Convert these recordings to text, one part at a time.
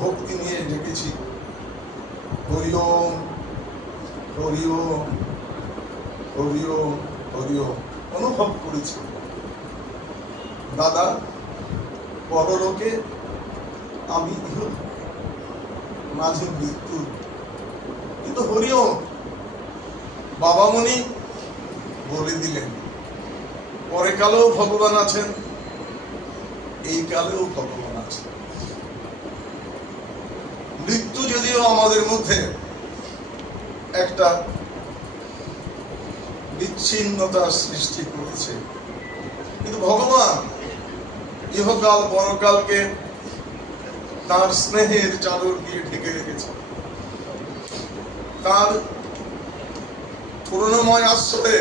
ভক্তি নিয়ে ডেকেছি, হরি ওম হরি ওম হরি ওম হরি ওম। অনুভব করেছি দাদা পরলোকে, আমি মাঝে মৃত্যু, কিন্তু হরি ওম বাবামণি বলে দিলেন পরে কালেও ভগবান আছেন, এই কালেও ভগবান আছেন। মৃত্যু যদিও আমাদের মধ্যে একটা বিচ্ছিন্নতার সৃষ্টি করেছে, কিন্তু ভগবান ইহকাল পরকালকে তার স্নেহের চাদর দিয়ে ঢেকে রেখেছে, তার করুণাময় আশ্রয়ে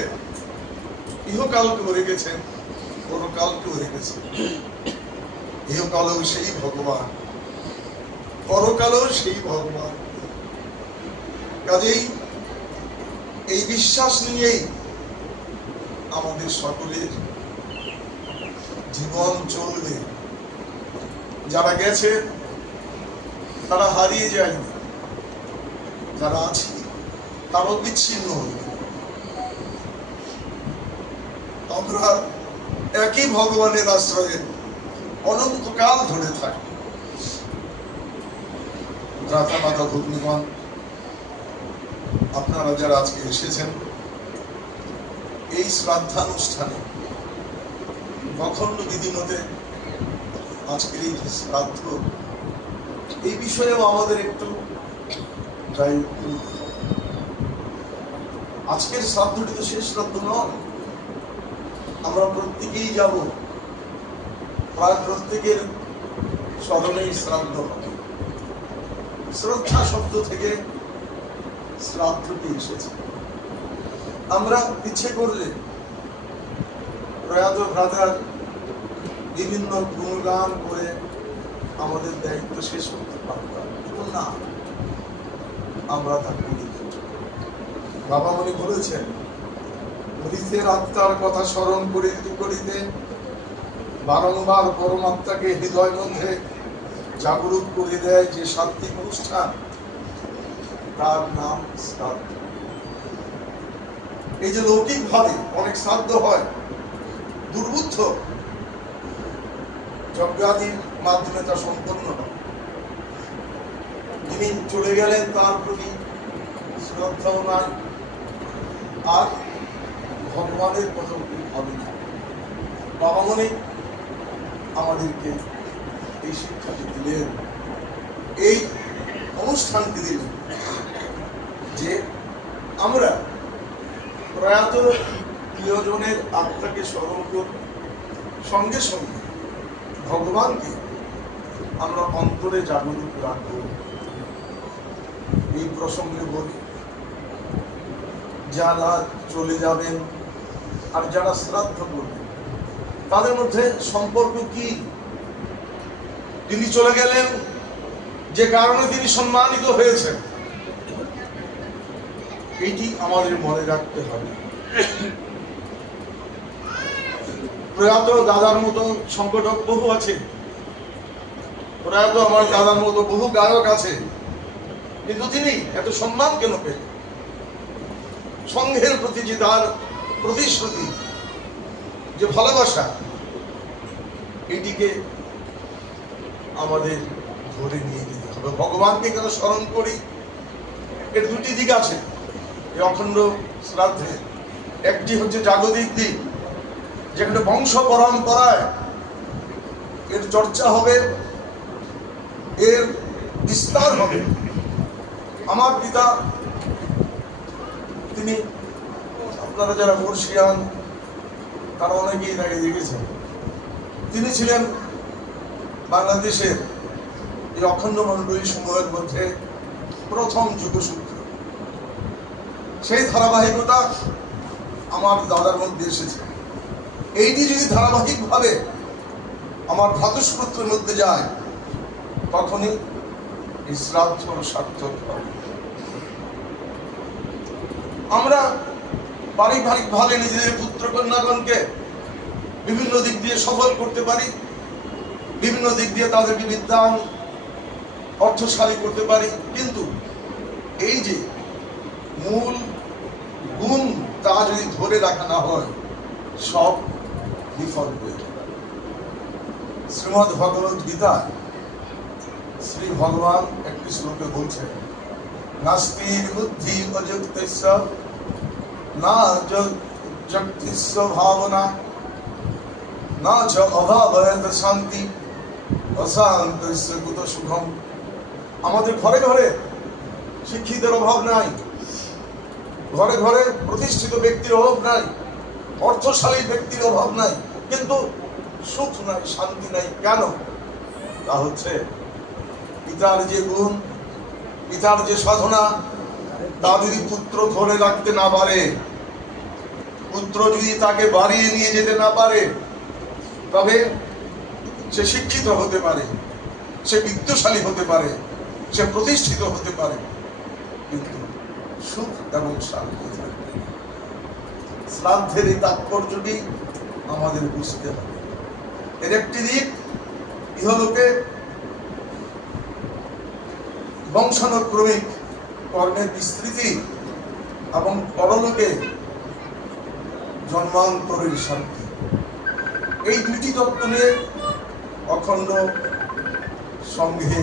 ইহকালকেও রেখেছেন, পরকালকেও রেখেছেন। ইহকালেও সেই ভগবান, পরকালেও সেই ভগবান। কাজেই এই বিশ্বাস নিয়েই আমাদের সকলের জীবন চলবে। যারা গেছে তারা হারিয়ে যায়নি, যারা আছে তারাও বিচ্ছিন্ন হয়নি। আমরা একই ভগবানের আশ্রয়ে অনন্তকাল ধরে থাকি। ভ্রাতা মাতা ভগ্নীগণ, আপনারা যারা আজকে এসেছেন এই শ্রাদ্ধানুষ্ঠানে, অখণ্ড বিধিমতে আজকের এই শ্রাদ্ধ, এই বিষয়েও আমাদের একটু আজকের শ্রাদ্ধটি তো শেষ শ্রাদ্ধ নয়। আমরা প্রত্যেকেই যাব, প্রায় প্রত্যেকের স্মরণেই শ্রাদ্ধ হবে। শ্রদ্ধা শব্দ থেকে শ্রাদ্ধটি এসেছে। আমরা ইচ্ছে করলে প্রয়াত ভ্রাতার বিভিন্ন গুণগান করে আমাদের দায়িত্ব শেষ করতে পারতাম, কিন্তু না, আমরা তা করি। বাবামণি বলেছেন, মৃতের আত্মার কথা স্মরণ করিতে করিতে বারংবার পরমাত্মাকে হৃদয় মধ্যে জাগরুক করে দেয় যে সাত্বিক অনুষ্ঠান, তার নাম শ্রাদ্ধ। এই যে লৌকিক ভাবে অনেক শ্রাদ্ধ হয়, দুর্বুদ্ধ যজ্ঞাদির মাধ্যমে তা সম্পন্ন হয়। যিনি চলে গেলেন তার প্রতি শ্রদ্ধাও নাই, আর ভগবানের কথা হবে না। বাবামণি আমাদেরকে এই শিক্ষাটি দিলেন, এই অনুষ্ঠানটি দিলেন যে আমরা প্রয়াত প্রিয়জনের আত্মাকে স্মরণ করি, সঙ্গে সঙ্গে ভগবানকে আমরা অন্তরে জাগরুক রাখব। এই প্রসঙ্গে বলি, যারা চলে যাবেন আর যারা শ্রাদ্ধ করবেন তাদের মধ্যে সম্পর্ক কি? তিনি চলে গেলেন যে কারণে তিনি সম্মানিত হয়েছেন, এইটি আমাদের মনে রাখতে হবে। প্রয়াত দাদার মতো সংগঠক বহু আছে, প্রয়াত আমার দাদার মতো বহু গায়ক আছে, কিন্তু তিনি এত সম্মান কেন পেলেন? সংঘের প্রতি যে তার প্রতিশ্রুতি, যে ভালোবাসা, এটিকে আমাদের ধরে নিয়ে যেতে হবে। ভগবানকে কেন স্মরণ করি? এর দুটি দিক আছে এই অখণ্ড শ্রাদ্ধে। একটি হচ্ছে জাগতিক দিক, যেখানে বংশ পরম্পরায় এর চর্চা হবে, এর বিস্তার হবে। আমার পিতা, তিনি, আপনারা যারা বর্ষিয়ান তারা অনেকেই তাকে দেখেছেন, তিনি ছিলেন বাংলাদেশের এই অখণ্ড মণ্ডলী সমূহের মধ্যে প্রথম যুগসূত্র। সেই ধারাবাহিকতা আমার দাদার মধ্যে এসেছে। এইটি যদি ধারাবাহিকভাবে আমার ভ্রাতুষ্পুত্রের মধ্যে যায়, তখনই এই শ্রাদ্ধ সার্থক হবে। আমরা পারিবারিকভাবে নিজেদের পুত্র কন্যাগণকে বিভিন্ন দিক দিয়ে সফল করতে পারি, বিভিন্ন দিক দিয়ে তাদেরকে বিদ্যান অর্থশালী করতে পারি, কিন্তু এই যে মূল গুণ তা যদি ধরে রাখা না হয় সব বিফল হয়ে যাবে। শ্রীমদ্ ভগবত গীতা শ্রী ভগবান একটি শ্লোকে বলছেন, নাস্তির বুদ্ধি অযুক্তস্য না যুক্তিস্য ভাবনা না চ অভাবয়ত শান্তি অশান্তস্য কুত সুখম। আমাদের ঘরে ঘরে শিক্ষিতের অভাব নাই, ঘরে ঘরে প্রতিষ্ঠিত ব্যক্তির অভাব নাই, অর্থশালী ব্যক্তির অভাব নাই, কিন্তু সুখ নাই, শান্তি নাই। কেন? তা হচ্ছে পিতার যে গুণ, পিতার যে সাধনা, তা যদি পুত্র ধরে রাখতে না পারে, পুত্র যদি তাকে বাড়িয়ে নিয়ে যেতে না পারে, তবে সে শিক্ষিত হতে পারে, সে বিত্তশালী হতে পারে, সে প্রতিষ্ঠিত হতে পারে, কিন্তু সুখ এবং শান্তি থাকবে। শ্রাদ্ধের এই তাৎপর্যটি আমাদের বুঝতে হবে। এর একটি দিক ইহলোকে বংশানুক্রমিক কর্মের বিস্তৃতি এবং পরলোকে জন্মান্তরের শান্তি। এই দুটি তত্ত্ব নিয়ে অখণ্ড সংঘে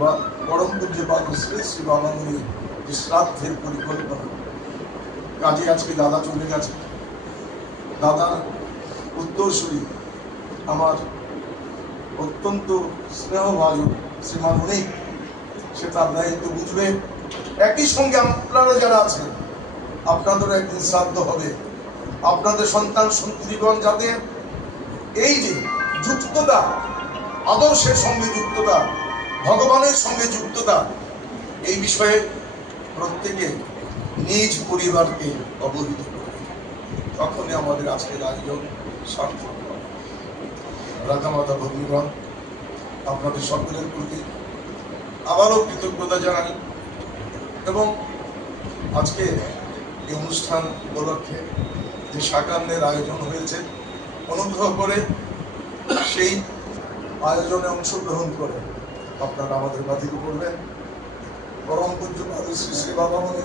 বা পরম পূজ্যপাদ শ্রী শ্রী বাবামণির যে শ্রাদ্ধের পরিকল্পনা, কাজে আজকে দাদা চলে গেছে। দাদার উত্তরসূরি আমার অত্যন্ত স্নেহভাজন শ্রীমান অনেক, সে তার দায়িত্ব বুঝবে। একই সঙ্গে আপনারা যারা আছেন, আপনাদেরও একদিন শ্রাদ্ধ হবে। আপনাদের সন্তান সন্ততিগণ যাতে এই যে যুক্ততা, আদর্শের সঙ্গে যুক্ততা, ভগবানের সঙ্গে যুক্ততা, এই বিষয়ে প্রত্যেকে নিজ পরিবারকে অবহিত করবে, তখনই আমাদের আজকের আয়োজন সার্থক হবে। রাধামাতা ভগ্নীগণ, আপনাদের সকলের প্রতি আবারও কৃতজ্ঞতা জানাই, এবং আজকে এই অনুষ্ঠান উপলক্ষে যে সাকান্নের আয়োজন হয়েছে, অনুগ্রহ করে সেই আয়োজনে অংশগ্রহণ করে আপনারা আমাদের বাধিত করবেন। পরম পূজ্যপাদ শ্রী শ্রী বাবামণি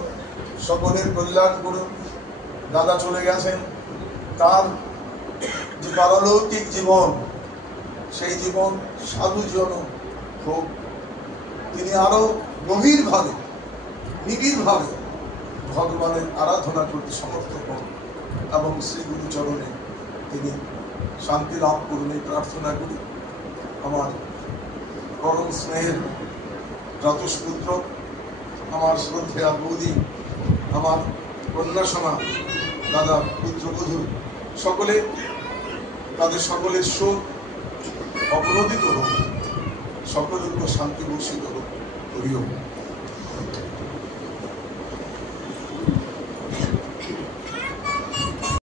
সকলের কল্যাণ করুন। দাদা চলে গেছেন, তার যে পারলৌকিক জীবন, সেই জীবন সাধুজনক হোক। তিনি আরো গভীরভাবে, নিবিড়ভাবে ভগবানের আরাধনা করতে সমর্থ হন এবং শ্রী গুরুচরণে তিনি শান্তি লাভ করুন এই প্রার্থনা করি। আমার পরম স্নেহের জাতস্পুত্র, আমার শ্রদ্ধেয়া বৌদি, আমার কন্যাসমা দাদা পুত্রবধূ, সকলে তাদের সকলের শোক অবরোধিত হোক, সকলের উপর শান্তি বর্ষিত হোক। হরি ওম।